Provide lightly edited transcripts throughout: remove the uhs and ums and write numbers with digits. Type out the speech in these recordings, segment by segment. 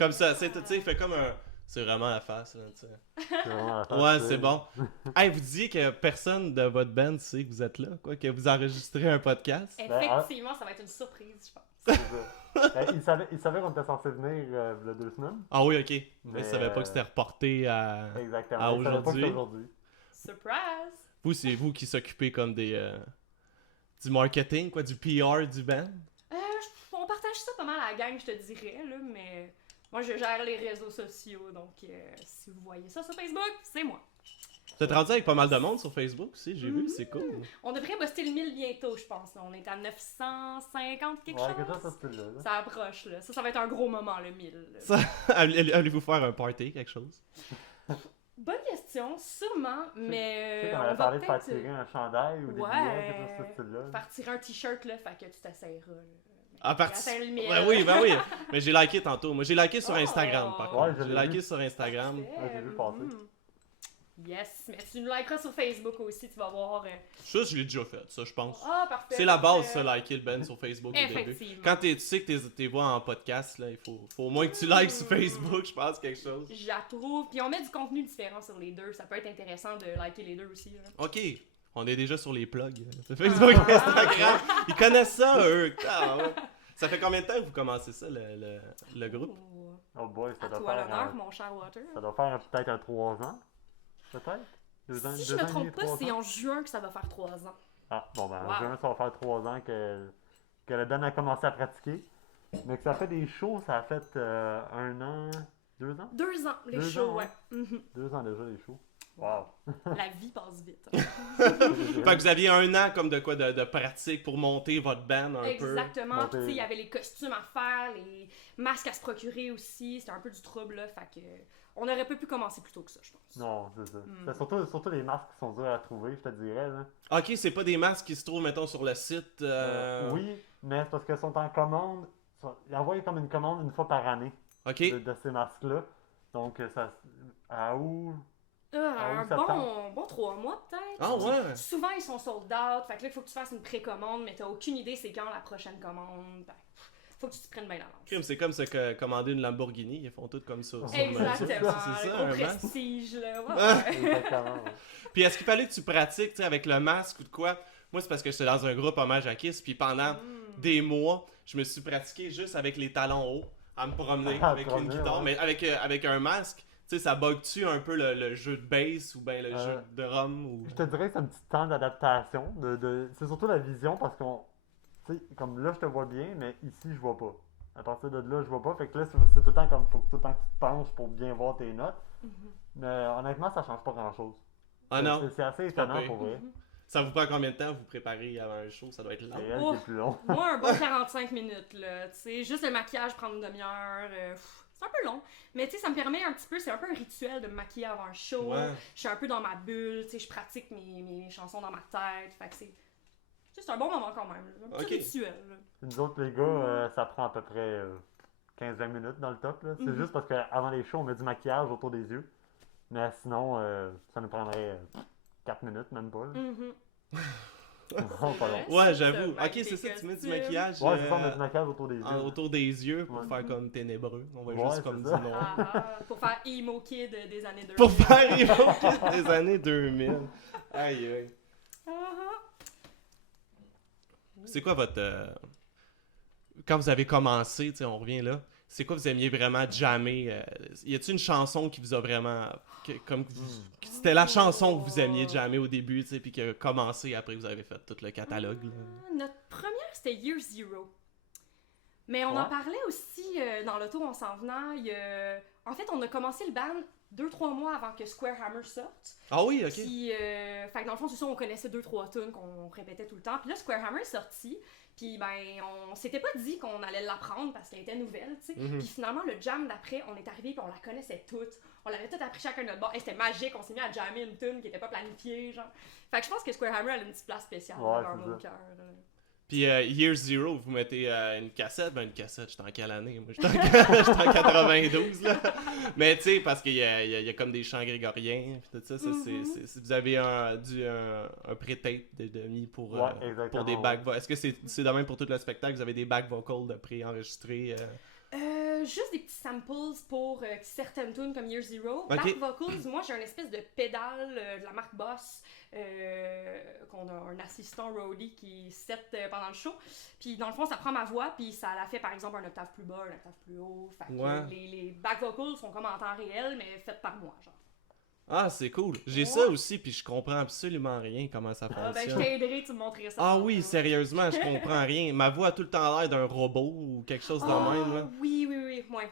Comme ça, tu sais, il fait comme un... C'est vraiment la face, là, tu sais. C'est vraiment la face, Ouais, tu sais. c'est bon. Hey, vous disiez que personne de votre band sait que vous êtes là, quoi, que vous enregistrez un podcast. Effectivement, ça va être une surprise, je pense. C'est ça. Il savait qu'on était censé venir il y a 2 semaines. Ah oui, ok. Mais Mais, je savais pas que c'était reporté à Exactement. Il savait pas que c'était aujourd'hui. Surprise! Vous, c'est vous qui s'occupez comme du marketing, quoi, du PR du band. On partage ça pas mal à la gang, je te dirais, là, mais moi, je gère les réseaux sociaux, donc si vous voyez ça sur Facebook, c'est moi. Vous êtes rendu avec pas mal de monde sur Facebook aussi, j'ai vu, c'est cool. On devrait buster le 1000 bientôt, je pense. On est à 950 quelque Ouais, chose. quelque chose de ce style-là. Ça approche, là. Ça va être un gros moment, le 1000. là. Ça, allez-vous faire un party, quelque chose? Bonne question, sûrement, mais Tu sais qu'on on avait va parlé de faire peut-être tirer un chandail ou des Ouais. billets, quelque chose de ce style-là. faire tirer un t-shirt, là, fait que tu t'essayeras. là. À Puis partir... atteindre le 1000. Ben oui. Mais j'ai liké tantôt. Moi, j'ai liké sur Instagram, par Oh. contre. Ouais, je J'ai l'ai liké vu. sur Instagram. Parfait. j'ai vu passer. Yes, mais tu nous likeras sur Facebook aussi, tu vas voir. Ça, je l'ai déjà fait, ça, je pense. Ah, parfait. C'est la base, parfait. ça, liker le band sur Facebook au début. Effectivement. Quand tu sais que t'es voix en podcast, là, il faut au moins que tu likes sur Facebook, je pense, quelque chose. J'approuve. Puis on met du contenu différent sur les deux. Ça peut être intéressant de liker les deux aussi. Là. Ok, on est déjà sur les plugs. C'est Facebook, Ah. Instagram. Ils connaissent ça, eux. Ah, ouais. Ça fait combien de temps que vous commencez ça, le groupe? Oh. Oh boy, ça À doit toi faire... l'honneur, mon cher Water. Ça doit faire peut-être 3 ans. Peut-être? 2 ans, Si je 2 me ans et demi, trompe pas, 3 c'est ans. en juin que ça va faire 3 ans. Ah, bon ben, Wow. en juin, ça va faire 3 ans que le Dan a commencé à pratiquer. Mais que ça fait des shows, ça a fait 1 an, 2 ans? 2 ans, les 2 shows, ans, ouais. hein? Mhm. 2 ans déjà, les shows. Wow. La vie passe vite. Fait que vous aviez 1 an comme de quoi de pratique pour monter votre band un peu. Exactement. Monter- Puis tu sais, il y avait les costumes à faire, les masques à se procurer aussi. C'était un peu du trouble, là. Fait que on aurait pas pu commencer plus tôt que ça, je pense. Non, c'est ça. Hmm. C'est surtout les masques qui sont durs à trouver, je te dirais. Là. Ok, c'est pas des masques qui se trouvent, mettons, sur le site. Oui, mais c'est parce qu'ils sont en commande. Ils envoient comme une commande 1 fois par année Ok. de ces masques-là. Donc, ça. À où? Un septembre. bon 3 mois, peut-être. Ah ouais. Souvent, ils sont sold out. Fait que là, il faut que tu fasses une précommande, mais t'as aucune idée c'est quand la prochaine commande. Fait que, faut que tu te prennes bien d'avance. Crime, c'est comme commander une Lamborghini, ils font tout comme ça. Exactement. C'est Le ça, gros un masque. prestige, là. Ouais, Ah. ouais. Exactement. Ouais. Puis est-ce qu'il fallait que tu pratiques, tu sais, avec le masque ou de quoi? Moi, c'est parce que j'étais dans un groupe hommage à Kiss, puis pendant des mois, je me suis pratiqué juste avec les talons hauts, à me promener À avec promener, une guitare, ouais. mais avec un masque. Tu sais, ça bug-tu un peu le jeu de bass ou bien le jeu de drum ou... Je te dirais que c'est un petit temps d'adaptation. C'est surtout la vision parce qu'on. Tu sais, comme là, je te vois bien, mais ici, je vois pas. À partir de là, je vois pas. Fait que là, c'est tout le temps comme. Faut que tout le temps que tu te penches pour bien voir tes notes. Mais honnêtement, ça change pas grand chose. Ah non? C'est assez C'est pas étonnant pire. pour vrai. Ça vous prend combien de temps vous préparer avant un show? Ça doit être long. C'est elle qui Oh. est plus long. Moi, un bon 45 minutes, là. Tu sais, juste le maquillage prend une demi-heure. C'est un peu long. Mais tu sais, ça me permet un petit peu, c'est un peu un rituel de me maquiller avant un show. Ouais. Je suis un peu dans ma bulle, tu sais, je pratique mes chansons dans ma tête. Fait que c'est un bon moment quand même. Là. Un petit Ok. rituel. Là. Nous autres, les gars, ça prend à peu près 15-20 minutes dans le top. Là. C'est Mhm. juste parce qu'avant les shows, on met du maquillage autour des yeux. Mais sinon, ça nous prendrait 4 minutes, même pas. Là. Mhm. Non, pas long. Ouais, Ça, j'avoue. ça, Ok, c'est tes ça, tu mets du costumes. maquillage Ouais, c'est ça, on met du maquillage autour des yeux. autour des yeux pour Ouais. faire comme ténébreux. On va Ouais, juste c'est comme ça. du noir. Pour faire emo kid des années 2000. Pour faire Emo des années 2000. Aïe, aïe. Ah, C'est quoi votre... Quand vous avez commencé, tu sais, on revient là, c'est quoi vous aimiez vraiment jammer? Y a-t-il une chanson qui vous a vraiment... C'était la chanson que vous aimiez jammer au début, tu sais, puis qui a commencé après que vous avez fait tout le catalogue, là. Notre première, c'était Year Zero. Mais on Ouais. en parlait aussi dans l'auto en s'en venant. En fait, on a commencé le band 2-3 mois avant que Square Hammer sorte. Ah oui, ok. Puis, fait que dans le fond, c'est ça, on connaissait 2-3 tunes qu'on répétait tout le temps. Puis là, Square Hammer est sorti. Puis, ben, on s'était pas dit qu'on allait l'apprendre parce qu'elle était nouvelle, tu sais. Mhm. Puis finalement, le jam d'après, on est arrivé puis on la connaissait toutes. On l'avait toutes appris chacun notre bord. Et c'était magique, on s'est mis à jammer une tune qui était pas planifiée, genre. Fait que je pense que Square Hammer a une petite place spéciale Ouais, dans c'est mon ça. cœur. Puis Year Zero, vous mettez une cassette. Ben, une cassette, j'étais en quelle année? Moi, j'étais en 92, là. Mais tu sais, parce qu'il y a comme des chants grégoriens, puis tout ça. Vous avez un pré-tape de mis pour Ouais, exactement, des ouais. back vocals. Est-ce que c'est de même pour tout le spectacle? Vous avez des back vocals de pré-enregistrés? juste des petits samples pour certaines tunes comme Year Zero. Ok. Back vocals, moi j'ai une espèce de pédale de la marque Boss qu'on a un assistant roadie qui set pendant le show. Puis dans le fond, ça prend ma voix, puis ça la fait par exemple un octave plus bas, un octave plus haut. Fait que Ouais. les back vocals sont comme en temps réel, mais faites par moi, genre. Ah, c'est cool. J'ai Ouais. ça aussi, puis je comprends absolument rien comment ça Ah, ben je fonctionne. t'aiderai, tu me montreras ça. Ah oui, sérieusement, je comprends rien. Ma voix a tout le temps l'air d'un robot ou quelque chose de Ah, même, là. oui, ouais.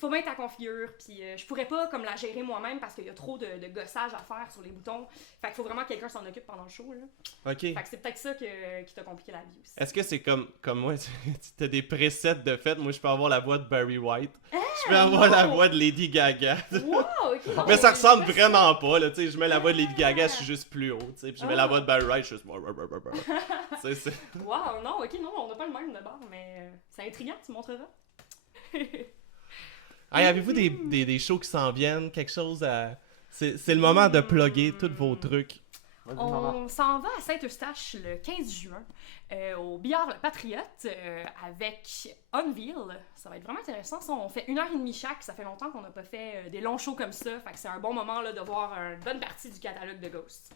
Faut bien ta configure, puis je pourrais pas comme la gérer moi-même parce qu'il y a trop de gossage à faire sur les boutons. Fait qu'il faut vraiment que quelqu'un s'en occupe pendant le show, là. Ok. Fait que c'est peut-être ça qui t'a compliqué la vie aussi. Est-ce que c'est comme moi, tu as des presets de fait? Moi, je peux avoir la voix de Barry White. Je peux avoir la non! voix de Lady Gaga. Wow, ok. non, Mais ça ressemble vraiment pas, là, tu sais, je mets la voix de Lady Gaga, je suis juste plus haut, tu sais, puis je mets la Ah. voix de Barry White, je suis juste... Tu sais, c'est... Wow, non, ok, non, on n'a pas le même de bord, mais c'est intriguant, tu montreras. Hey, avez-vous des shows qui s'en viennent, quelque chose à... C'est le moment de plugger tous vos trucs. Vas-y, maman. On s'en va à Saint-Eustache le 15 juin au Billard Le Patriote avec Unveil. Ça va être vraiment intéressant. Ça, on fait 1h30 chaque. Ça fait longtemps qu'on n'a pas fait des longs shows comme ça. Fait que c'est un bon moment là, de voir une bonne partie du catalogue de Ghost.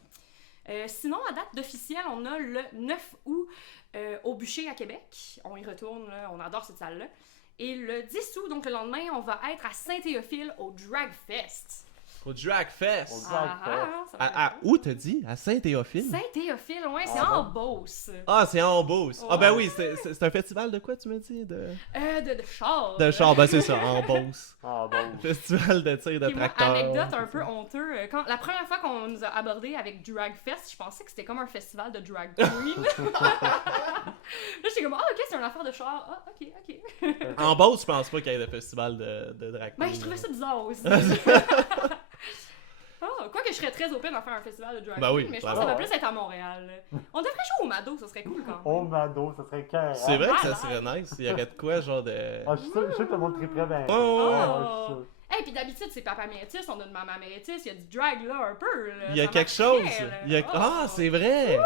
Sinon, à date d'officiel, on a le 9 août au Bûcher à Québec. On y retourne, là, on adore cette salle-là. Et le 10 août, donc le lendemain, on va être à Saint-Théophile au Drag Fest. Au Drag Fest. Au Drag ça va être À bon. où t'as dit? À Saint-Théophile? Saint-Théophile, ouais, c'est Ah en Beauce. Ah, c'est en Beauce. Ah ben Ouais. oui, c'est un festival de quoi, tu m'as dit? De De char. char, ben c'est ça, en Beauce. Ah bon. Festival de tir de Puis moi, tracteur. anecdote un peu honteux, la première fois qu'on nous a abordé avec Drag Fest, je pensais que c'était comme un festival de drag queen. Là, j'étais comme, ah, ok, c'est une affaire de char. Ah, ok. En Beauce, je pense pas qu'il y ait de festival de drag Ben, queen. je trouvais ça bizarre aussi. Ah, quoi que je serais très open à faire un festival de drag Ben queen, oui, mais je pense que clairement. ça va plus être à Montréal. On devrait jouer au Mado, ça serait cool quand même. Oh, Mado, ça serait cœur. C'est vrai que ça Malade. serait nice. Il y aurait de quoi, genre de... Ah, je suis sûr que le monde triperait bien. Oh, je suis sûr. Hey, puis d'habitude, c'est Papa Métis, on a de Maman Métis, il y a du drag là un peu. Là, Il y a ça quelque marcherait, chose. là. Il y a... Ah, c'est vrai!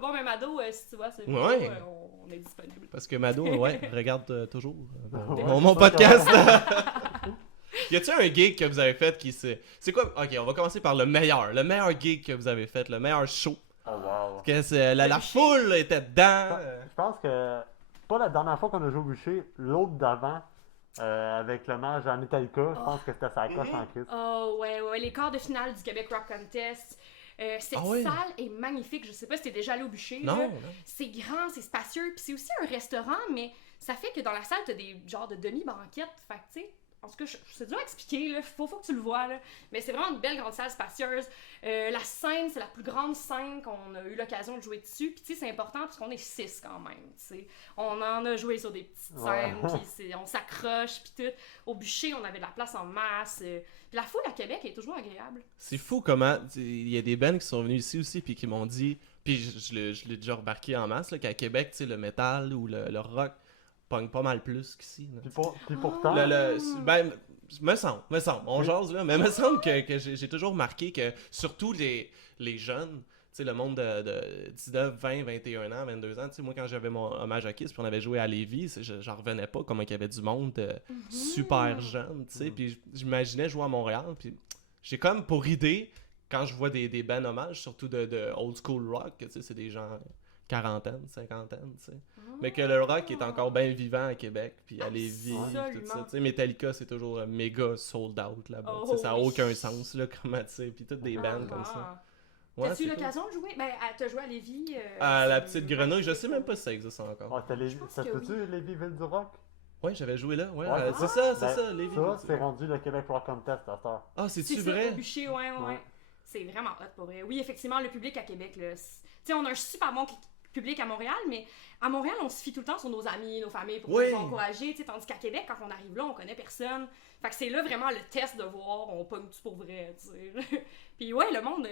Bon, mais Mado, si tu vois, c'est Ouais. on est disponible. Parce que Mado, ouais, regarde toujours Ouais, mon c'est ça podcast. Y a-tu un gig que vous avez fait qui c'est quoi? Ok, on va commencer par le meilleur gig que vous avez fait, le meilleur show. Oh, wow. Que la foule était dedans. Je pense que, pas la dernière fois qu'on a joué au bûcher, l'autre d'avant, avec l'hommage à Metallica, je pense que c'était sa coche en crise. Oh, ouais, les quarts de finale du Québec Rock Contest. Cette Ah ouais? salle est magnifique. Je sais pas si t'es déjà allé au bûcher. Non, là. non. C'est grand, c'est spacieux, puis c'est aussi un restaurant, mais ça fait que dans la salle, t'as des genres de demi-banquettes. Fait que, tu sais, en tout cas, c'est dur à expliquer, là. Faut que tu le vois, là. Mais c'est vraiment une belle grande salle spacieuse. La scène, c'est la plus grande scène qu'on a eu l'occasion de jouer dessus. Puis, tu sais, c'est important parce qu'on est 6 quand même, tu sais. On en a joué sur des petites scènes, puis on s'accroche, puis tout. Au bûcher, on avait de la place en masse. Puis la foule à Québec est toujours agréable. C'est fou comment il y a des bands qui sont venus ici aussi puis qui m'ont dit, puis je l'ai déjà remarqué en masse là, qu'à Québec, tu sais, le métal ou le rock pogne pas mal plus qu'ici. là. Puis pourtant, Ben, me semble, on jase là, mais me semble que j'ai toujours remarqué que surtout les jeunes, tu sais, le monde de 19, 20, 21 ans, 22 ans, tu sais, moi quand j'avais mon hommage à Kiss puis on avait joué à Lévis, j'en revenais pas comment il y avait du monde super jeune, tu sais, puis j'imaginais jouer à Montréal, puis j'ai comme pour idée, quand je vois des bands hommages, surtout de old school rock, tu sais, c'est des gens quarantaine, cinquantaine, tu sais. Mais que le rock est encore bien vivant à Québec, puis à Lévis, tout ça. Absolument. Tu sais, Metallica, c'est toujours méga sold out là-bas. Oh, tu sais, ça n'a oui. aucun sens, là, comment, tu sais, puis toutes des bands comme ça. Ouais, T'as-tu eu c'est cool. l'occasion de jouer? Ben, t'as joué à Lévis. À la c'est petite grenouille, je sais même pas si ça existe encore. ah, c'était Je pense ça que se peut-tu, Lévis Ville du Rock? Ouais, j'avais joué là, ouais. Ouais. C'est ça, Ben, ça, Lévis. Ça, c'est rendu le Québec Rock Contest à cette heure. Ah, C'est c'est-tu ça, vrai? au bûcher, ouais. Ouais. C'est vraiment hot pour vrai. Oui, effectivement, le public à Québec, là. Tu sais, on a un super bon public à Montréal, mais à Montréal, on se fie tout le temps sur nos amis, nos familles pour Oui. nous encourager, tu sais, tandis qu'à Québec, quand on arrive là, on connaît personne. Fait que c'est là vraiment le test de voir, on pogne-tu pour vrai, tu sais. Puis ouais, le monde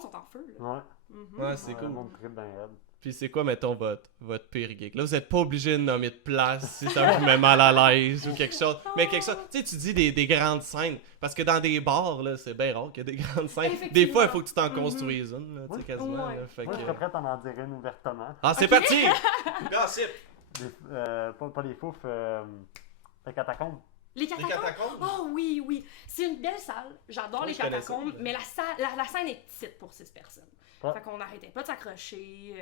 sont en feu, là. Ouais. Mhm. Ouais, c'est Le cool. monde tripe bien raide. Puis c'est quoi, mettons, votre pire gig? Là, vous êtes pas obligé de nommer de place si ça vous met mal à l'aise ou quelque chose. Mais quelque chose, tu sais, tu dis des grandes scènes. Parce que dans des bars, là, c'est bien rare qu'il y ait des grandes scènes. Des Effectivement. fois, il faut que tu t'en Mhm. construises une, là, tu sais, Ouais. quasiment. Ouais. Là, fait Moi, que... je serais prête à en dire une ouvertement. Ah, c'est Ok. parti! Gossip! Pas les fouf, les catacombes. Les Les catacombes? catacombes? Oh oui, oui. C'est une belle salle. J'adore Oui, les je connais ça. catacombes, mais la scène est petite pour 6 personnes. Ouais. Fait qu'on n'arrêtait pas de s'accrocher.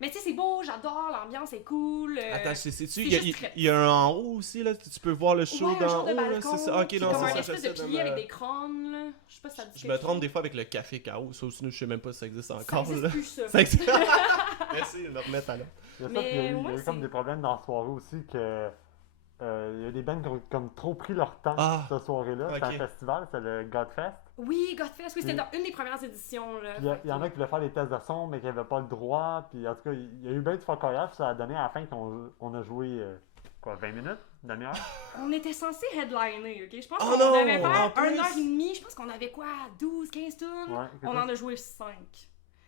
Mais tu sais, c'est beau, j'adore, l'ambiance est cool. Attends, sais-tu, c'est il y a, juste très- il y a un en haut aussi, là, tu peux voir le show Ouais, un d'en genre de haut, là, balcon, c'est ça? Ok, puis non, comme c'est un ça, espèce de j'essaie pilier me- avec des crânes, là. Je sais pas si ça dit Je quelque me trompe chose. des fois avec le café chaos, ça aussi, je sais même pas si ça existe Ça encore, existe là. plus, ça. Ça existe. Merci de me remettre à là. Il y a ça, Mais puis il y a eu, moi, comme c'est- des problèmes dans la soirée aussi que il y a des bands qui ont comme trop pris leur temps Ah, cette soirée-là. C'est ok. un festival, c'est le Godfest. Oui, Godfest, oui, c'était Puis- dans une des premières éditions, là. Puis il y en a qui voulaient faire des tests de son, mais qui n'avaient pas le droit. Puis en tout cas, il y a eu bien du focoyage. Ça a donné à la fin qu'on a joué, 20 minutes? Une demi-heure? On était censé headliner, ok? Je pense Oh qu'on non, devait en faire plus! 1h30. Je pense qu'on avait quoi? 12, 15 tunes? Ouais, On en a joué 5.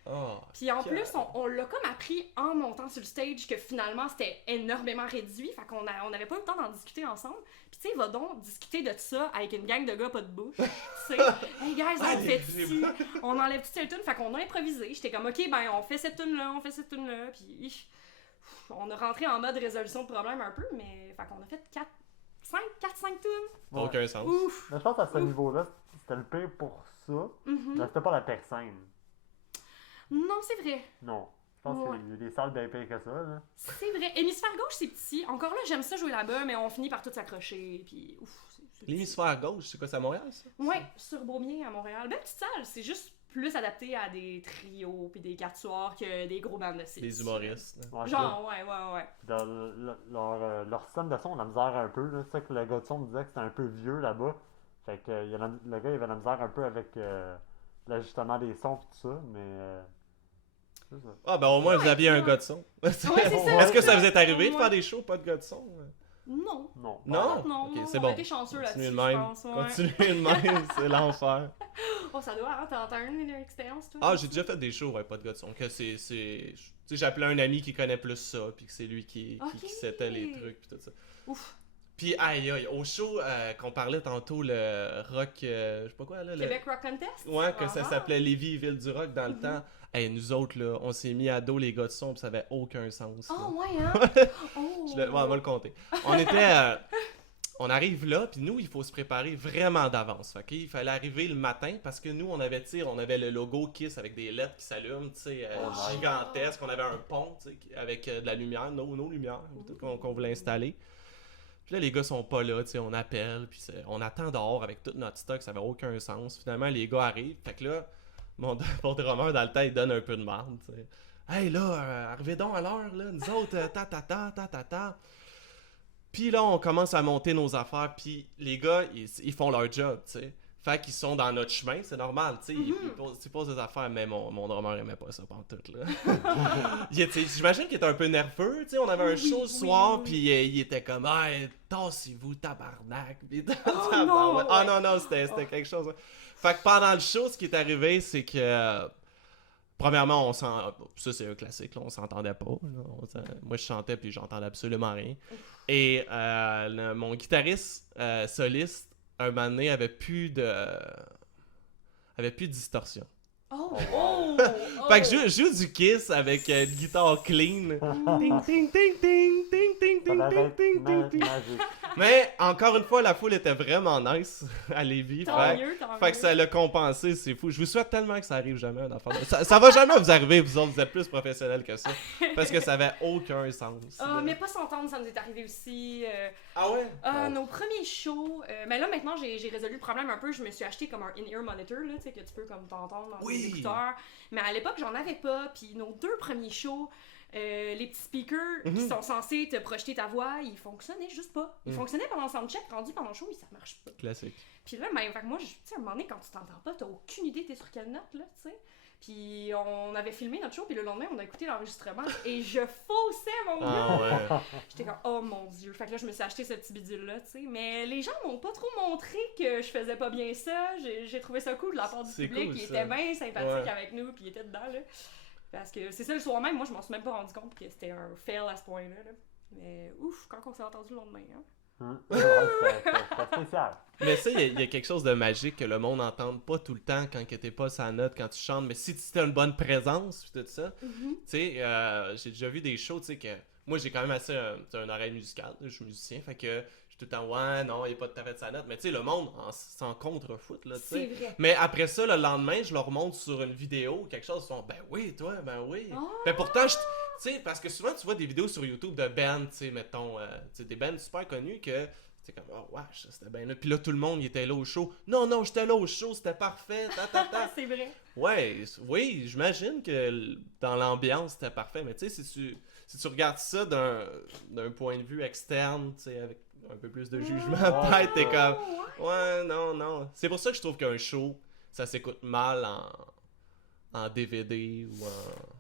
Oh. Puis en Que- plus, on l'a comme appris en montant sur le stage que finalement c'était énormément réduit. Fait qu'on on n'avait pas eu le temps d'en discuter ensemble. Puis tu sais, va donc discuter de ça avec une gang de gars pas de bouche. Tu sais, hey guys, Ah, on fait-tu? On enlève toute cette tune. Fait qu'on a improvisé. J'étais comme, ok, ben on fait cette tune-là, on fait cette tune-là. Puis on a rentré en mode résolution de problème un peu, mais fait qu'on a fait 4-5 tunes. Ça n'a aucun sens. Ouf! Mais je pense qu'à ce Ouf. niveau-là, c'était le pire pour ça. Mhm. Mais c'était pas la pire scène. Non, c'est vrai. Non. Je pense Ouais. qu'il y a des salles bien pires que ça. Là. C'est vrai. Hémisphère gauche, c'est petit. Encore là, j'aime ça jouer là-bas, mais on finit par tout s'accrocher. Puis ouf, c'est petit. L'hémisphère gauche, c'est quoi, c'est à Montréal, ça? Ouais, sur Beaubien à Montréal. Belle petite salle, c'est juste plus adapté à des trios puis des quatuors que des gros bandes de six. Les humoristes. là. Ouais, Genre, ouais. leur système de son, on a la misère un peu. Là. C'est ça que le gars de son me disait que c'était un peu vieux là-bas. Fait que le gars il avait la misère un peu avec l'ajustement des sons et tout ça. Mais. C'est ça. Ah, ben au moins, vous aviez un ouais. gars de son. Ouais, c'est ça. Est-ce que ça vous est arrivé de Ouais. faire des shows, pas de gars de son? Non. Non. Non? Non, Ok, non, c'est on bon. a été chanceux Continuez là-dessus, de je même. pense. Ouais. Continuez de même, c'est l'enfer. Oh, ça doit, hein? T'as eu une expérience, toi? Ah, j'ai déjà fait des shows, ouais, pas de gars de son. Que tu sais, j'ai appelé un ami qui connaît plus ça, puis que c'est lui qui Ok. setait les trucs, puis tout ça. Ouf. Puis, aïe, aïe, au show qu'on parlait tantôt, le rock, je sais pas quoi, là. Québec Rock Contest? Ouais, que ça Ah. s'appelait Lévis, Ville du Rock dans le Mhm. temps. Hey, nous autres, là, on s'est mis à dos les gars de son, puis ça avait aucun sens. là. Oh, ouais, hein? Oh. Ouais, on va le compter. On était. On arrive là, puis nous, il faut se préparer vraiment d'avance. Fait qu'il fallait arriver le matin parce que nous, on avait le logo Kiss avec des lettres qui s'allument, tu sais, Oh, gigantesques. On avait un pont, tu sais, avec de la lumière, nos lumières, tout qu'on voulait installer. Puis là, les gars sont pas là, tu sais, on appelle, puis on attend dehors avec tout notre stock, ça avait aucun sens. Finalement, les gars arrivent, fait que là, mon drummer dans le temps, il donne un peu de marde, tu sais. Hey là, arrivez donc à l'heure, là, nous autres, ta. Puis là, on commence à monter nos affaires, puis les gars, ils font leur job, tu sais. Fait qu'ils sont dans notre chemin, c'est normal, tu sais. Ils posent des affaires, mais mon drummer aimait pas ça pantoute, là. J'imagine qu'il était un peu nerveux, tu sais. On avait un Oui, show le oui, soir, oui. puis il était comme, hey, tassez-vous, tabarnak. Puis, non, ouais. Ah ouais. non, c'était Oh. quelque chose. Hein. Fait que pendant le show, ce qui est arrivé, c'est que. Premièrement, ça c'est un classique, là, on s'entendait pas. Là. Moi, je chantais puis j'entendais absolument rien. Et mon guitariste soliste, un moment donné, avait plus de distorsion. Oh, Oh, oh, Fait que je joue du Kiss avec une guitare clean. Ting, ting, ting, ting, ting, ting, Ça ting, va ting, être ting, ting, ting. magique. Mais encore une fois, la foule était vraiment nice à Lévis. Tant Fait mieux, tant que mieux. ça l'a compensé, c'est fou. Je vous souhaite tellement que ça arrive jamais, une affaire de- ça va jamais vous arriver, vous autres, vous êtes plus professionnels que ça. Parce que ça avait aucun sens. Ah, là. mais pas s'entendre, ça nous est arrivé aussi. Ah ouais? Nos premiers shows, mais là maintenant j'ai résolu le problème un peu. Je me suis acheté comme un in-ear monitor là, tu sais, que tu peux comme t'entendre dans Oui. tes écouteurs. Mais à l'époque j'en avais pas. Puis nos 2 premiers shows, les petits speakers qui sont censés te projeter ta voix, ils fonctionnaient juste pas. Ils fonctionnaient pendant le soundcheck, rendu pendant le show, ça marche pas. Classique. Puis là, ben, fait que moi, tu sais, à un moment donné, quand tu t'entends pas, t'as aucune idée t'es sur quelle note, là, tu sais. Puis on avait filmé notre show, puis le lendemain, on a écouté l'enregistrement, et je faussais mon gars! Ah ouais. J'étais comme, oh mon dieu. Fait que là, je me suis acheté ce petit bidule-là, tu sais. Mais les gens m'ont pas trop montré que je faisais pas bien ça. J'ai trouvé ça cool de la part du C'est public. cool, Il ça. était bien sympathique Ouais. avec nous, puis il était dedans, là. Parce que c'est ça, le soir même, moi, je m'en suis même pas rendu compte que c'était un fail à ce point-là, là. Mais ouf, quand on s'est entendu le lendemain, hein. Ouais, c'était spécial. Mais ça, il y a quelque chose de magique que le monde n'entende pas tout le temps quand que t'es pas sa note, quand tu chantes. Mais si tu as une bonne présence, puis tout ça, tu sais, j'ai déjà vu des shows, tu sais, que moi, j'ai quand même assez un oreille musicale, je suis musicien, fait que tout le temps, ouais, non, il n'y a pas de tapette de sa note. Mais tu sais, le monde s'en contre-foot, là, tu C'est sais. vrai. Mais après ça, le lendemain, je leur montre sur une vidéo quelque chose, ils font, ben oui, toi, ben oui. Oh! Ben pourtant, tu sais, parce que souvent, tu vois des vidéos sur YouTube de bands, tu sais, mettons, tu sais, des bands super connus que. C'est comme, oh, wesh, c'était bien là. Puis là, tout le monde, il était là au show. Non, non, j'étais là au show, c'était parfait. C'est vrai. Ouais, oui, j'imagine que dans l'ambiance, c'était parfait. Mais tu sais, si tu regardes ça d'un point de vue externe, tu sais, avec un peu plus de jugement, peut-être, t'es comme, ouais, non, non. C'est pour ça que je trouve qu'un show, ça s'écoute mal en DVD ou en.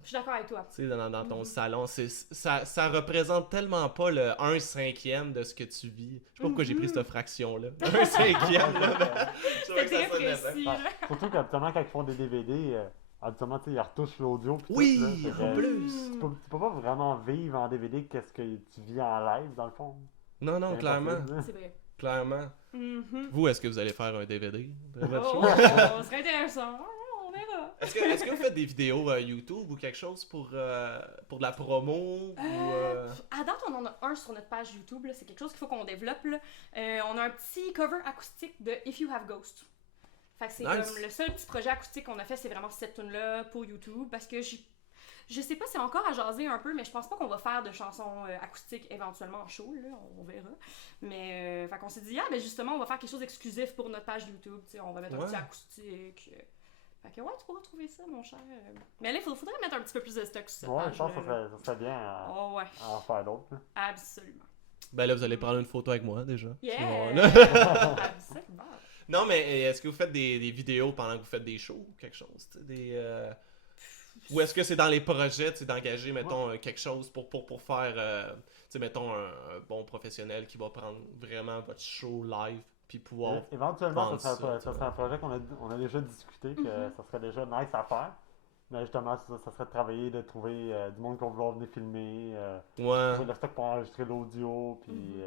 Je suis d'accord avec toi. Tu sais, dans ton salon, ça représente tellement pas le 1/5 de ce que tu vis. Je sais pas pourquoi j'ai pris cette fraction-là. 1/5, là. Je trouvais C'était que ça très sonnait précis, bien. là. Surtout qu'habituellement, quand ils font des DVD, habituellement, tu sais, ils retouchent l'audio. pis Oui, tout, là, fait en que plus. tu peux pas vraiment vivre en DVD qu'est-ce que tu vis en live, dans le fond. Non, non, C'est clairement. impossible, là. C'est vrai. Clairement. Mhm. Vous, est-ce que vous allez faire un DVD de votre Oh, show? ça serait intéressant. On verra. Est-ce que vous faites des vidéos YouTube ou quelque chose pour de la promo? À date, on en a un sur notre page YouTube. là. C'est quelque chose qu'il faut qu'on développe. Là. On a un petit cover acoustique de If You Have Ghost. Fait que c'est Nice. comme le seul petit projet acoustique qu'on a fait, c'est vraiment cette tune-là pour YouTube. Parce que je sais pas si c'est encore à jaser un peu, mais je pense pas qu'on va faire de chansons acoustiques éventuellement en show, là, on verra. Mais, fait qu'on s'est dit, ben justement, on va faire quelque chose d'exclusif pour notre page YouTube, tu sais, on va mettre un Ouais. petit acoustique. Fait que ouais, tu pourras trouver ça, mon cher. Mais là, il faudrait mettre un petit peu plus de stock sur cette Ouais, page. je pense que ça serait bien Oh ouais, à en faire d'autres. là. absolument. Ben là, vous allez prendre une photo avec moi déjà. Yeah! C'est bon, là. Absolument. Non, mais est-ce que vous faites des vidéos pendant que vous faites des shows ou quelque chose? Tu sais, ou est-ce que c'est dans les projets tu sais, d'engager, mettons, quelque chose pour faire, tu sais, mettons, un bon professionnel qui va prendre vraiment votre show live puis pouvoir. Éventuellement, vendre ça serait ça, un projet qu'on a déjà discuté, que ça serait déjà nice à faire. Mais justement, ça serait de travailler, de trouver du monde qui va vouloir venir filmer, Ouais. trouver le stock pour enregistrer l'audio, puis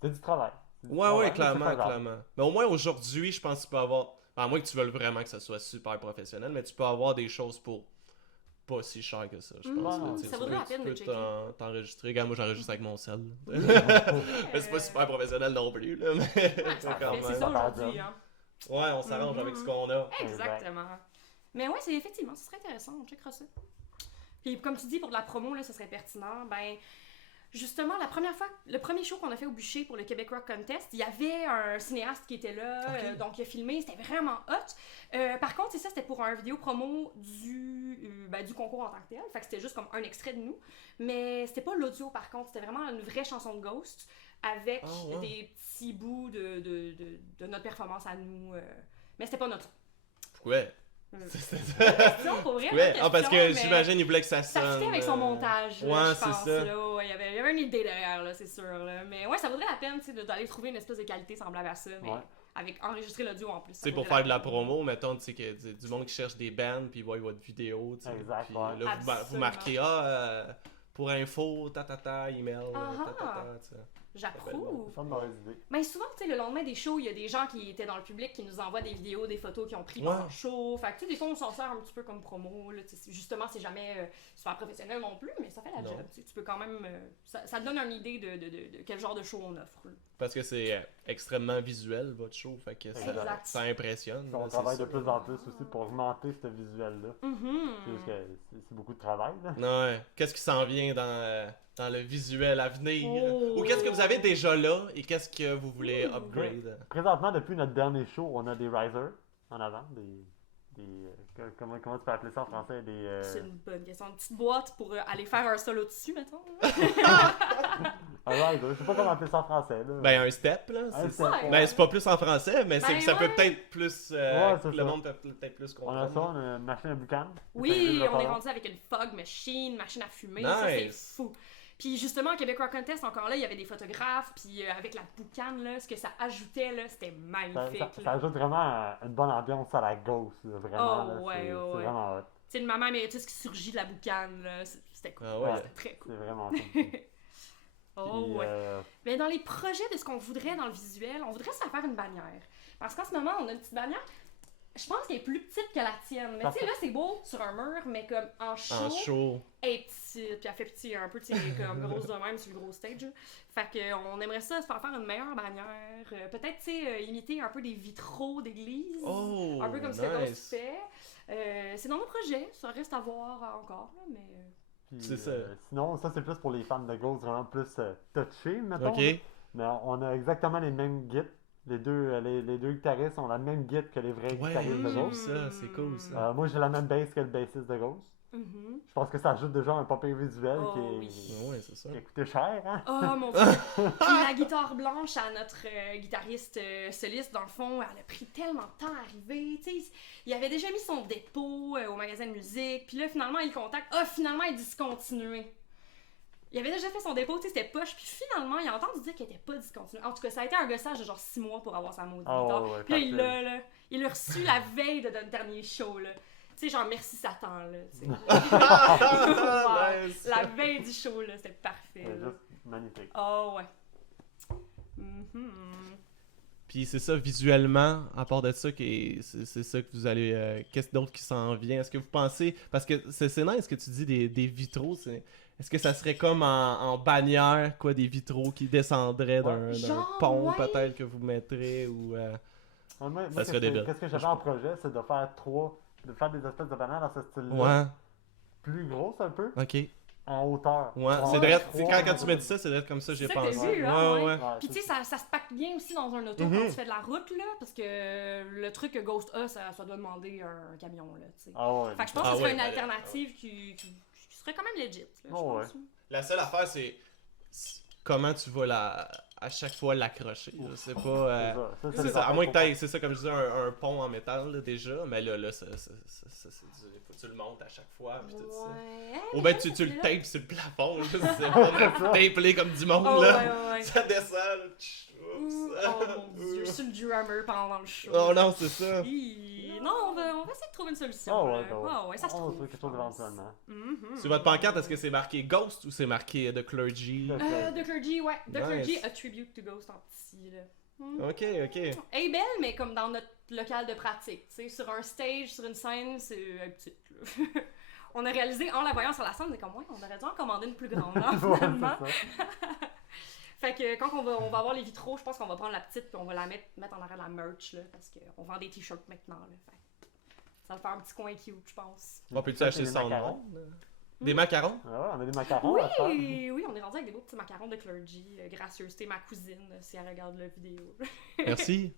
c'est du travail. C'est du Ouais, travail, ouais, mais clairement, c'est faisable. clairement. Mais au moins aujourd'hui, je pense que tu peux avoir. À moins que tu veuilles vraiment que ça soit super professionnel, mais tu peux avoir des choses pour pas si cher que ça, je pense. Ouais, là, tu sais, ça tu vaudrait peux- la peine tu de peux checker. t'enregistrer. Regarde, moi j'enregistre avec mon sel. là. Mais c'est pas super professionnel non plus, là, mais Ouais, quand c'est même. ça aujourd'hui, hein. Ouais, on s'arrange avec ce qu'on a. Exactement. Mais ouais, c'est effectivement, ce serait intéressant, on checkera ça. Puis comme tu dis, pour de la promo, là, ce serait pertinent. Ben, justement, la première fois, le premier show qu'on a fait au Bûcher pour le Québec Rock Contest, il y avait un cinéaste qui était là, Ok. donc il a filmé, c'était vraiment hot. Par contre, c'est ça, c'était pour un vidéo promo du concours en tant que tel, fait que c'était juste comme un extrait de nous. Mais c'était pas l'audio par contre, c'était vraiment une vraie chanson de Ghost avec Ah, ouais. des petits bouts de notre performance à nous. Mais c'était pas notre. Pourquoi? Question, pour vrai, Ouais. bonne Ah, parce que question, mais j'imagine il voulait que ça ça sonne. fitait avec son montage, là, Ouais, je c'est pense. ça. Là, ouais, il y avait une idée derrière, là, c'est sûr. Là. Mais ouais, ça vaudrait la peine tu sais, d'aller trouver une espèce de qualité semblable à ça, mais Ouais. avec enregistrer l'audio en plus. ça C'est pour vaudrait faire de la peine. promo, mettons, tu sais, que du monde qui cherche des bands, puis ils voient votre vidéo, tu sais. Exact, Puis ouais. là, vous Absolument. marquez, pour info, email, tu sais. J'approuve. C'est une mauvaise idée. Mais souvent, tu sais, le lendemain des shows, il y a des gens qui étaient dans le public qui nous envoient des vidéos, des photos qu'ils ont pris pendant Ouais. le show. Fait que, tu sais, des fois, on s'en sert un petit peu comme promo. Là, tu sais, justement, c'est jamais super professionnel non plus, mais ça fait la Non. job. Tu sais, tu peux quand même. Ça te donne une idée de quel genre de show on offre. là. Parce que c'est extrêmement visuel, votre show, fait que Exact. ça impressionne. On là, c'est travaille de sûr. plus en plus aussi pour augmenter ce visuel-là. C'est juste que c'est beaucoup de travail. Là. Ouais. Qu'est-ce qui s'en vient dans le visuel à venir? Oh. Ou qu'est-ce que vous avez déjà là et qu'est-ce que vous voulez Ouh. upgrade? Présentement, depuis notre dernier show, on a des risers en avant. Comment tu peux appeler ça en français? C'est une bonne question. Une petite boîte pour aller faire un solo dessus, mettons. Un riser, je sais pas comment appeler ça en français. Là. Ben, un step, là. Un c'est step, ouais. Ben, c'est pas plus en français, mais Ben, ça peut ouais. peut-être plus. Ouais, c'est le ça. monde peut peut-être plus On a ça, comprendre. on a une machine à boucan. Oui, on est rendu avec une fog machine, machine à fumer, ça c'est Nice. fou. Puis justement, au Québec Rock Contest, encore là, il y avait des photographes, puis avec la boucane, là, ce que ça ajoutait, là, c'était magnifique. Ça là. ajoute vraiment une bonne ambiance à la ghost, là, vraiment. Oh, là, ouais, c'est ouais. vraiment hot. Tu sais, une maman eméritus qui surgit de la boucane, là, c'était cool. Ah ouais. C'était très cool. C'est vraiment cool. Oh Puis, ouais. Mais dans les projets de ce qu'on voudrait dans le visuel, on voudrait ça faire une bannière. Parce qu'en ce moment, on a une petite bannière. Je pense qu'elle est plus petite que la tienne. Mais tu sais, là, c'est beau sur un mur, mais comme en En show, show. elle est petite. Puis elle fait petit, un peu, tu sais, comme grosse de même sur le gros stage. Là. Fait qu'on aimerait ça se faire une meilleure bannière. Peut-être, tu sais, imiter un peu des vitraux d'église. Oh, Un peu comme ce que Ghost nice. fait. C'est dans nos projets. Ça reste à voir encore, là, mais... Puis, C'est ça. Sinon, ça c'est plus pour les fans de Ghost, vraiment plus touchés, mettons. Ok. là. Mais on a exactement les mêmes guides. Les deux guitaristes ont la même guide que les vrais Ouais, guitaristes de j'ai Ghost. vu ça, c'est cool ça. Moi, j'ai la même bass que le bassiste de Ghost. Mhm. Je pense que ça ajoute déjà un papier visuel Oh, qui, oui. Ouais, c'est ça. qui a coûté cher, hein? Oh mon dieu! Puis la guitare blanche à notre guitariste soliste, dans le fond, elle a pris tellement de temps à arriver. Tu sais, il avait déjà mis son dépôt au magasin de musique, puis là, finalement, il contacte. Ah, finalement, il est discontinué. Il avait déjà fait son dépôt, tu sais, c'était poche, puis finalement, il a entendu dire qu'elle était pas discontinuée. En tout cas, ça a été un gossage de genre 6 mois pour avoir sa maudite Ah, guitare. ouais, Puis là, facile. il l'a reçu la veille de notre dernier show, là. Tu sais, genre, merci Satan, là, tu sais. Wow. Nice. La veille du show, là, c'était parfait. C'est là. juste magnifique. Oh ouais. Mhm. Puis c'est ça, visuellement, à part de ça, c'est ça que vous allez... Qu'est-ce d'autre qui s'en vient? Est-ce que vous pensez... Parce que c'est nice que tu dis des vitraux, est-ce que ça serait comme en bannière, quoi, des vitraux qui descendraient d'un Genre, pont, ouais. peut-être, que vous mettrez, ou... Moi, Ça serait débile. qu'est-ce que j'avais en projet, c'est de faire des espèces de bananes dans ce style-là. Ouais, Plus grosses un peu, ok. en hauteur. Ouais, Genre, c'est vrai, trois, quand tu me dis ça, c'est vrai comme ça que j'ai C'est ça que pensé. t'as vu, Ouais, hein, ouais, ouais. ouais. Ouais, Puis tu sais, ça se pack bien aussi dans un auto Mhm. quand tu fais de la route, là, parce que le truc que Ghost a, ça doit demander un camion, là, tu sais. Ah ouais. Fait que je pense Ah que ce serait ouais, une ben, alternative qui serait quand même legit, là, je Oh, ouais. pense. La seule affaire, c'est comment tu vas à chaque fois l'accrocher. là. C'est pas... C'est C'est ça, à moins que t'ailles, c'est ça, comme je disais, un pont en métal là, déjà, mais là, faut que tu le montes à chaque fois, pis tout ça. Ouais. Ou ben tu le tapes sur le plafond, là, c'est pas tapé comme du monde, Oh, là. ouais, ouais, ouais. Ça descend, là. Oups. Oh mon dieu, je suis le drummer pendant le show. Oh non, c'est ça. Hi. Non, on va essayer de trouver une solution. Ah ouais, là. bah ouais. Ah ouais, ça se On va trouve. trouver quelque chose je pense. éventuellement. Mhm. Sur votre pancarte, est-ce que c'est marqué Ghost ou c'est marqué The Clergy? The Clergy, ouais. The Nice. Clergy, a tribute to Ghost en petit, là. Ok, ok. Elle est belle, mais comme dans notre local de pratique. Tu sais, sur un stage, sur une scène, c'est petite. Là. On a réalisé, en la voyant sur la scène, on est comme, ouais, on aurait dû en commander une plus grande, hein, Ouais, finalement. c'est ça. Fait que quand on va avoir les vitraux, je pense qu'on va prendre la petite puis on va la mettre en arrière de la merch, là, parce qu'on vend des t-shirts maintenant, là. Fait que ça va faire un petit coin cute, je pense. On peut-tu Ça, acheter c'est ça des en macarons. monde? Des macarons? Ah ouais, on a des macarons Oui, à faire. oui, on est rendu avec des beaux petits macarons de Clergy. Gracieuseté, ma cousine, si elle regarde la vidéo. Merci.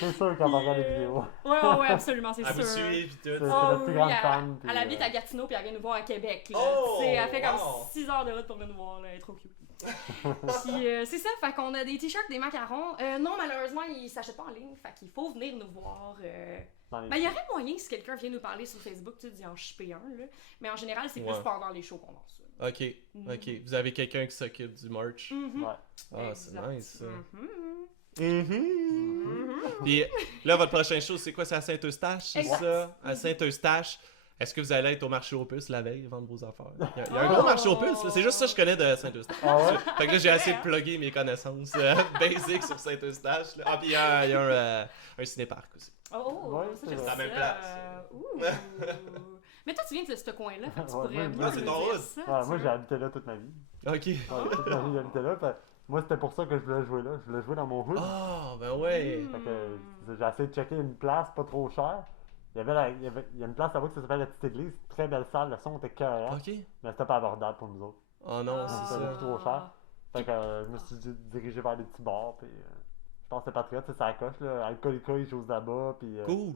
C'est sûr qu'on va regarder les vidéos. Ouais, absolument, c'est À vous sûr. suivre, pis tout. C'est Oh, la plus oui, grande elle- fan. puis, Elle habite à Gatineau puis elle vient nous voir à Québec. Là. Oh, Tu sais, elle fait comme wow. 6 heures de route pour venir nous voir. Là. Elle est trop cute. Puis c'est ça, fait qu'on a des t-shirts, des macarons. Non, malheureusement, ils s'achètent pas en ligne. Fait qu'il faut venir nous voir. dans les- Ben, il y aurait moyen si quelqu'un vient nous parler sur Facebook, tu sais, d'y en shipper un. Là. Mais en général, c'est Ouais. plus pendant les shows qu'on lance ça. Ok, ok. Vous avez quelqu'un qui s'occupe du merch. Mhm. Ouais. Ah, c'est Exact. nice ça. Mhm. Mhm. Puis là, votre prochain show, c'est quoi? C'est à Saint-Eustache, c'est Exact. ça? À Saint-Eustache. Est-ce que vous allez être au marché aux puces la veille, vendre vos affaires? Il y a un Oh! gros marché aux puces, là. C'est juste ça que je connais de Saint-Eustache. Ah ouais? Fait que là, j'ai essayé de plugger mes connaissances basiques sur Saint-Eustache. Là. Ah, puis il y a un cinéparc aussi. Oh, Ouais, ça, c'est j'aime vrai. ça. La même place. Ouh. Mais toi, tu viens de ce coin-là, fait que tu Ouais, pourrais moi, mieux Ah, c'est me ton dire hood. ça, Ouais, tu moi, vois. j'ai habité là toute ma vie. Ok. Ouais, toute ma vie, j'habitais là. Moi, c'était pour ça que je voulais jouer là. Je voulais jouer dans mon hood. Ah, ben ouais. Fait que j'ai essayé de checker une place pas trop chère. Il y a une place là-bas qui s'appelle la Petite Église. Très belle salle. Le son était cœur. Ok. Mais c'était pas abordable pour nous autres. Oh non, Ah. c'est Ça ça. coûte trop cher. Fait que je me suis dirigé vers des petits bars. Puis, je pense que c'est Patriote, c'est sa coche. Là. Alcoolica, il joue là-bas. Puis, Cool.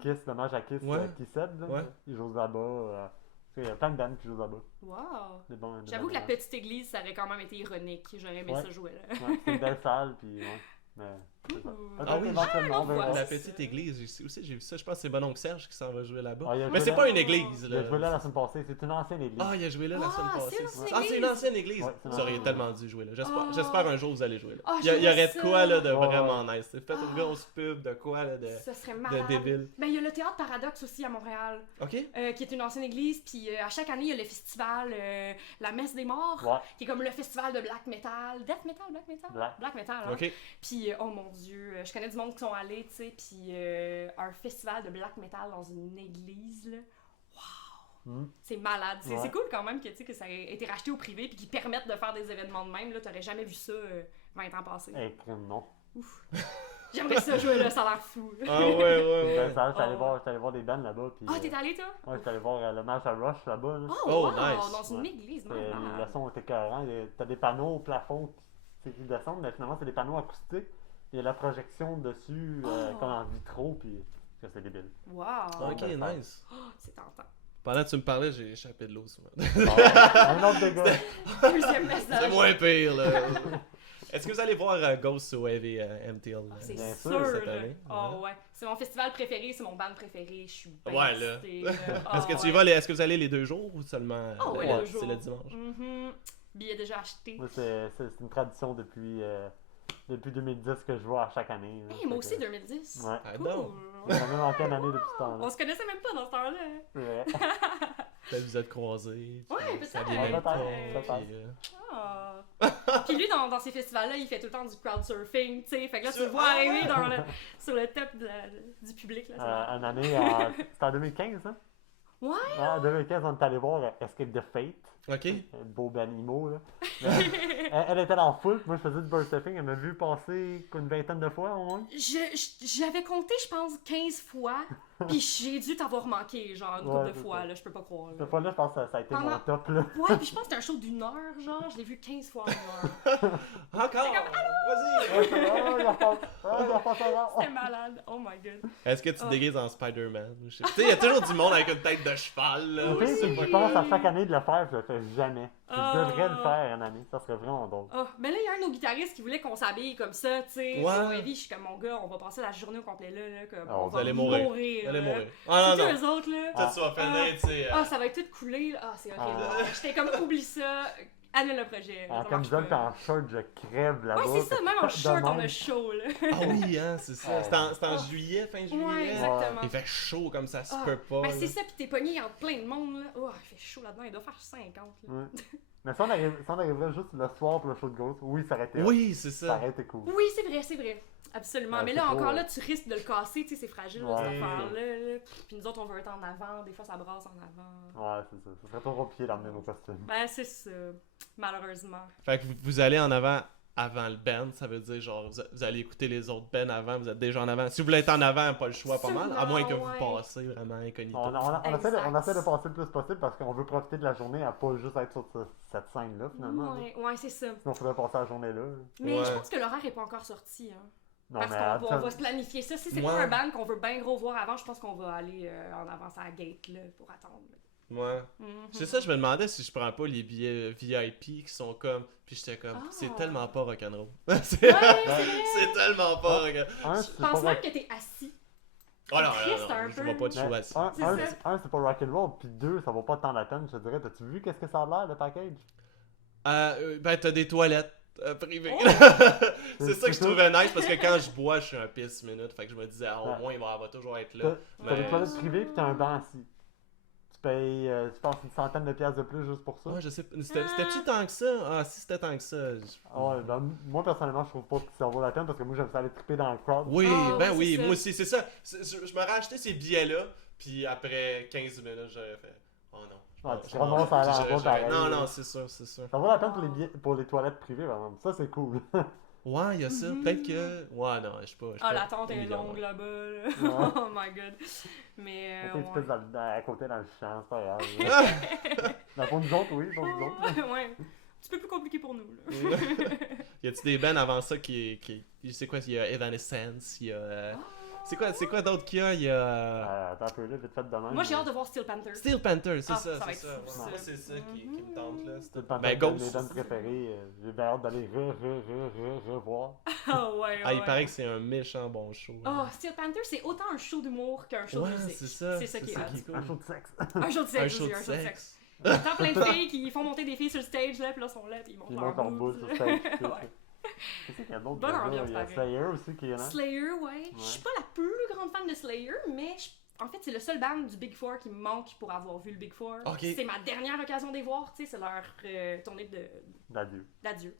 Kiss, dommage à Kiss, Ouais. qui cède. Là, Ouais. il joue là-bas. Il y a plein de bandes qui jouent là-bas. Wow. Des J'avoue que la bons petite église, ça aurait quand même été ironique. J'aurais aimé Ouais. ça jouer là. Ouais, c'est une belle salle. Puis, ouais. Mais, c'est ça. Ouh. Peut-être Ah oui, éventuellement, ah, on verra. non, La c'est petite ça. église, aussi j'ai vu ça. Je pense que c'est bon oncle Serge qui s'en va jouer là-bas. Ah, il a Mais joué c'est là- pas une église, Il a joué là là. la semaine passée. C'est une ancienne église. Ah, il a joué là la Ah, semaine c'est passée. une ancienne Ah, c'est une église. ancienne église. Ouais, c'est une Vous auriez ancienne tellement dû jouer là. Ah. J'espère un jour vous allez jouer là. Ah, Il y aurait j'aimerais de quoi là de ça. vraiment nice. Faites une Ah. grosse pub de quoi là de Ça serait malade. débile. Ben, il y a le théâtre Paradoxe aussi à Montréal, Ok? qui est une ancienne église. Puis à chaque année, il y a le festival La Messe des Morts, Ouais. qui est comme le festival de black metal. Death metal, black metal? Black. Metal, hein. Ok. Puis, oh mon Dieu. Je connais du monde qui sont allés, tu sais, puis un festival de black metal dans une église, là. C'est malade. C'est cool quand même que, tu sais, que ça ait été racheté au privé puis qu'ils permettent de faire des événements de même. Là, t'aurais jamais vu ça 20 ans passés. Non. Ouf. J'aimerais ça jouer là, ça a l'air fou. Ah ouais. J'étais allé voir des bands là-bas. Puis, T'es allé toi? Ouais, j'étais allé voir le match à Rush là-bas. Là. Wow, nice. dans une église, non? Le son était écœurant. T'as des panneaux au plafond qui descendent, mais finalement, c'est des panneaux acoustiques. Il y a la projection dessus, comme en vitraux, puis c'est débile. Wow. Ok, nice. C'est tentant. Pendant que tu me parlais, j'ai échappé de l'eau souvent. Un autre dégât. Deuxième message. C'est moins pire, là. Est-ce que vous allez voir Ghost au Heavy MTL? C'est Bien sûr, sûr, cette là. année. Oh ouais. C'est mon festival préféré, c'est mon band préféré. Je suis bien Ouais, là. excitée, Est-ce que tu y vas, est-ce que vous allez les 2 jours ou seulement ouais, le, le jour. c'est le dimanche? Billet déjà acheté. Moi, c'est une tradition depuis 2010 que je vois à chaque année. Hey, moi aussi, 2010. Ouais. Ah, Cool. donc. On a même manqué une année depuis ce temps-là. On se connaissait même pas dans ce temps-là. Ouais. Peut-être vous êtes croisés. Ouais, puis peut-être. ça vient Ouais, même pas, peut-être. puis, Puis lui, dans ces festivals-là, il fait tout le temps du crowdsurfing, tu sais. Fait que là, tu le vois Ah arriver ouais? sur le top du public. Là, Une année, c'était en 2015, hein? Ouais. En 2015, on est allé voir Escape the Fate. Ok. Un beau banimo, là. Mais, elle était dans la foule, moi je faisais du bird surfing, elle m'a vu passer une vingtaine de fois au moins. J'avais compté, je pense, 15 fois, puis j'ai dû t'avoir manqué, genre, une couple de fois, là, je peux pas croire. Là. Cette fois-là, je pense que ça a été mon top, là. Ouais, puis je pense que c'était un show d'1 heure, genre, je l'ai vu 15 fois en 1 heure. Encore! Vas-y! C'était malade, oh my god. Est-ce que tu te déguises en Spider-Man? Tu sais, il y a toujours du monde avec une tête de cheval, là. Le pire, c'est que aussi. je pense à chaque année de le faire, je le fais jamais. Je Ah. devrais le faire une année, ça serait vraiment drôle. Oh, mais là, il y a un de nos guitaristes qui voulait qu'on s'habille comme ça, tu sais. Ouais. Au Heavy, je suis comme, mon gars, on va passer la journée au complet là, comme, Oh, on vous va allez mourir. Vous allez là. mourir. Ah Tous non, non. eux autres, là. Toi, tu vas finir, tu sais. Ah, ça va être tout coulé, là. Ah, c'est horrible. J'étais comme, oublie ça, annule le projet. En ça camisole marche pis pas. en short, je crève là-bas. Ouais, c'est ça, même en De short, on même. a chaud, là. Ah oui, hein, c'est ça. C'était en juillet, fin juillet. Ouais, exactement. Il fait chaud comme ça se Ah, peut pas. Ben, là. c'est ça, pis t'es pogné en plein de monde, là. Oh, il fait chaud là-dedans, il doit faire 50, là. Ouais. Mais si on arriverait juste le soir pour le show de Ghost, oui, ça aurait été Oui, c'est ça ça. aurait été cool. Oui, c'est vrai, c'est vrai. Absolument. Ouais, Mais c'est là, trop, encore ouais. là, tu risques de le casser, tu sais, c'est fragile, là, Ouais. cette affaire-là. Là. Puis nous autres, on veut être en avant, des fois, ça brasse en avant. Ouais, c'est ça. Ça serait trop compliqué d'emmener nos costumes. Ben, c'est ça, malheureusement. Fait que vous allez en avant le band, ça veut dire genre vous allez écouter les autres bands avant, vous êtes déjà en avant. Si vous voulez être en avant, pas le choix pas mal, à moins que Souvent, vous ouais. passez vraiment incognito. On essaie de passer le plus possible parce qu'on veut profiter de la journée à pas juste être sur cette scène-là, finalement. Ouais, c'est ça. Sinon, on faudrait passer la journée là. Mais Ouais. je pense que l'horaire est pas encore sorti, hein. Non, Parce mais qu'on va se planifier ça. Si c'est Ouais. pas un band qu'on veut bien gros voir avant, je pense qu'on va aller en avance à la gate, là, pour attendre. Ouais. C'est ça, je me demandais si je prends pas les billets VIP qui sont comme. Puis j'étais comme, Ah. c'est tellement pas rock'n'roll. Ouais, c'est c'est vrai. c'est tellement pas rock'n'roll. c'est Je pense pas même que t'es assis. Oh non, triste un je peu. vois pas de show Mais assis. C'est ça. c'est pas rock'n'roll, puis deux, ça vaut pas tant la peine, je te dirais. T'as-tu vu qu'est-ce que ça a l'air, le package? Ben, t'as des toilettes privées. Oh! c'est ça que je trouvais nice parce que quand je bois, je suis un pisse minute. Fait que je me disais, ah, au Ouais. moins, il va toujours être là. T'as des Mais- toilettes privées, puis t'as un banc assis. Tu payes, je pense, une centaine de piastres de plus juste pour ça. Ouais, je sais pas. C'était-tu tant que ça? Ah, si c'était tant que ça. Ah ouais, ben, moi personnellement, je trouve pas que ça vaut la peine parce que moi j'aime ça aller triper dans le crowd. Oui, Ah, ben oui, oui, c'est ça. moi aussi, c'est ça. Je me racheté ces billets-là, puis après 15 minutes, j'aurais fait, oh non. Ouais, tu ramasses à l'endroit pareil. Non, non, c'est sûr, c'est sûr. Ça vaut la peine pour pour les toilettes privées, par exemple. Ça, c'est cool. Ouais, il y a ça. Peut-être que. Ouais, non, je sais pas. Ah, l'attente est million, longue ouais. là-bas, là. Ouais. Oh my god. Mais, Tu sais, tu ouais. pisses à côté dans le champ, c'est pas grave. Dans le fond, nous autres, oui, pour nous autres. Ouais. Un petit peu plus compliqué pour nous, là. Y a-tu des bands avant ça qui. Je sais quoi, il y a Evanescence, il y a. C'est quoi d'autre qu'il y a? Il y a. Attends un peu là, vite fait de même. Moi, j'ai hâte de voir Steel Panther. Steel Panther, c'est Ah, ça, ça va c'est être ça. fou, Ouais, ça. moi, c'est ça qui me tente, là. C'est Ben, mes Ghost. bandes préférées. J'ai bien hâte d'aller revoir. Ah, ouais, Ah, il ouais. paraît que c'est un méchant bon show. Oh, Steel Panther, c'est autant un show d'humour qu'un show Ouais, de musique. c'est ça. C'est ça qui est hot. cool. Un show de sexe. Un show de Un sexe show aussi, de un show de sexe. sexe. Tant plein de filles qui font monter des filles sur le stage, là, puis là, ils sont là, puis ils montent Puis ils leur montent en boule boobs. sur stage. tout. Ouais. Qu'est-ce qu'il y a d'autre? Bonne déjà? ambiance, Il y a pareil. Slayer aussi qui est là. Slayer, ouais. Je suis pas la plus grande fan de Slayer, mais en fait, c'est le seul band du Big Four qui me manque pour avoir vu le Big Four. Ok. C'est ma dernière occasion de les voir, tu sais, c'est leur tournée D'adieu. d'adieu.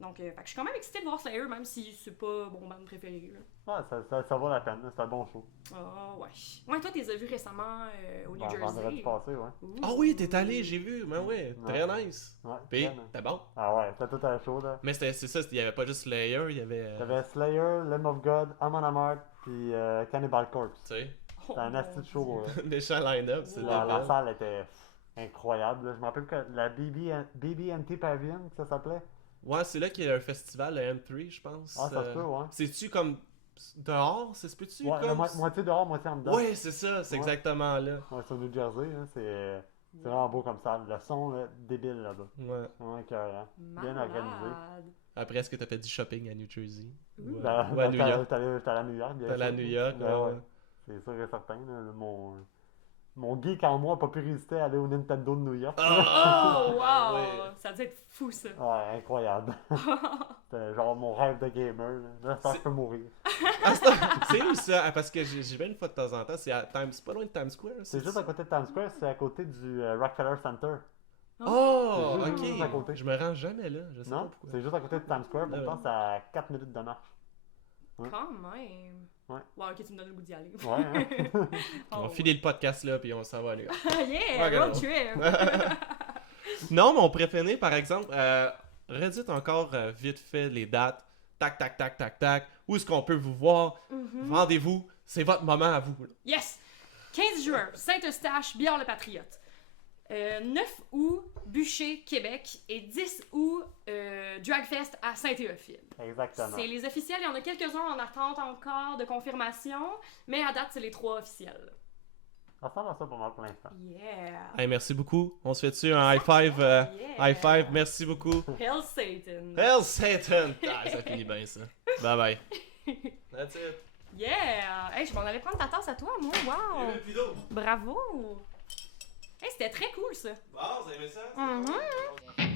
Donc, fait que je suis quand même excitée de voir Slayer, même si c'est pas mon band préféré. Là. Ouais, ça vaut la peine, c'est un bon show. Ah, ouais. Ouais, toi, t'es vu récemment au New Vendredi Jersey. passé, ouais. Ouh. Ah oui, t'es allé, j'ai vu. Ben ouais, très nice. Ouais, Puis, très nice. t'es bon. Ah ouais, c'était tout un show, là. Mais c'est ça, il y avait pas juste Slayer, il y avait. T'avais Slayer, Lamb of God, Amon Amarth, puis Cannibal Corpse. Tu sais, Oh, C'était un mon asti de show, là. méchant line-up, c'est La débile. salle était incroyable, là. Je me rappelle que la BB&T Pavilion, que ça s'appelait. Ouais, c'est là qu'il y a un festival, le M3, je pense. Ah, ça se peut, ouais. C'est-tu comme dehors, ça se peut-tu? Ouais, comme... moitié dehors, moitié en dedans. Ouais, c'est ça, c'est Ouais. exactement là. Ouais, c'est au New Jersey, hein, c'est vraiment beau comme ça. Le son, là, débile là-bas. Ouais. Vraiment écœurant. Bien organisé. Malade. Après, est-ce que t'as fait du shopping à New Jersey? Ouh. Ou Ben, à New York? T'es allé à New York, bien T'es allé à sûr. New York, Ben ouais. C'est sûr et certain. Là, mon geek en moi n'a pas pu résister à aller au Nintendo de New York. Oh, wow! Ouais. Ça doit être fou, ça. Ouais, incroyable. C'était genre mon rêve de gamer. Là, ça, je peux mourir. Ah, c'est où ça? Ah, parce que j'y vais une fois de temps en temps, c'est pas loin de Times Square. C'est juste à côté de Times Square, c'est à côté du Rockefeller Center. Oh, C'est ok. juste à côté. Je me rends jamais là, je sais pas Non? pourquoi. C'est juste à côté de Times Square, pourtant ouais. c'est à 4 minutes de marche. Quand même. Ouais. Wow, ok, tu me donnes le goût d'y aller. Ouais, hein? On Oh, finit le podcast là, puis on s'en va à New York. yeah, Ouais, road non. trip! Non, mon préféré, par exemple, redites encore vite fait les dates. Tac, tac, tac, tac, tac. Où est-ce qu'on peut vous voir? Mhm. Rendez-vous. C'est votre moment à vous. Yes! 15 juin, Saint-Eustache, Biard le Patriote. 9 août, Bûcher, Québec. Et 10 août, Dragfest à Saint-Théophile. Exactement. C'est les officiels, il y en a quelques-uns en attente encore de confirmation, mais à date, c'est les 3 officiels. Ça ressemble à ça pour moi pour l'instant. Yeah! Hey, merci beaucoup. On se fait dessus un high five. Yeah. High five, merci beaucoup. Hail Satan! Hell Satan! Ah, ça finit bien ça. Bye bye. That's it. Yeah! Hey, je m'en allais prendre ta tasse à toi, moi. Wow! Bravo! Hey, c'était très cool, ça. Bon, vous avez aimé ça? Mhm.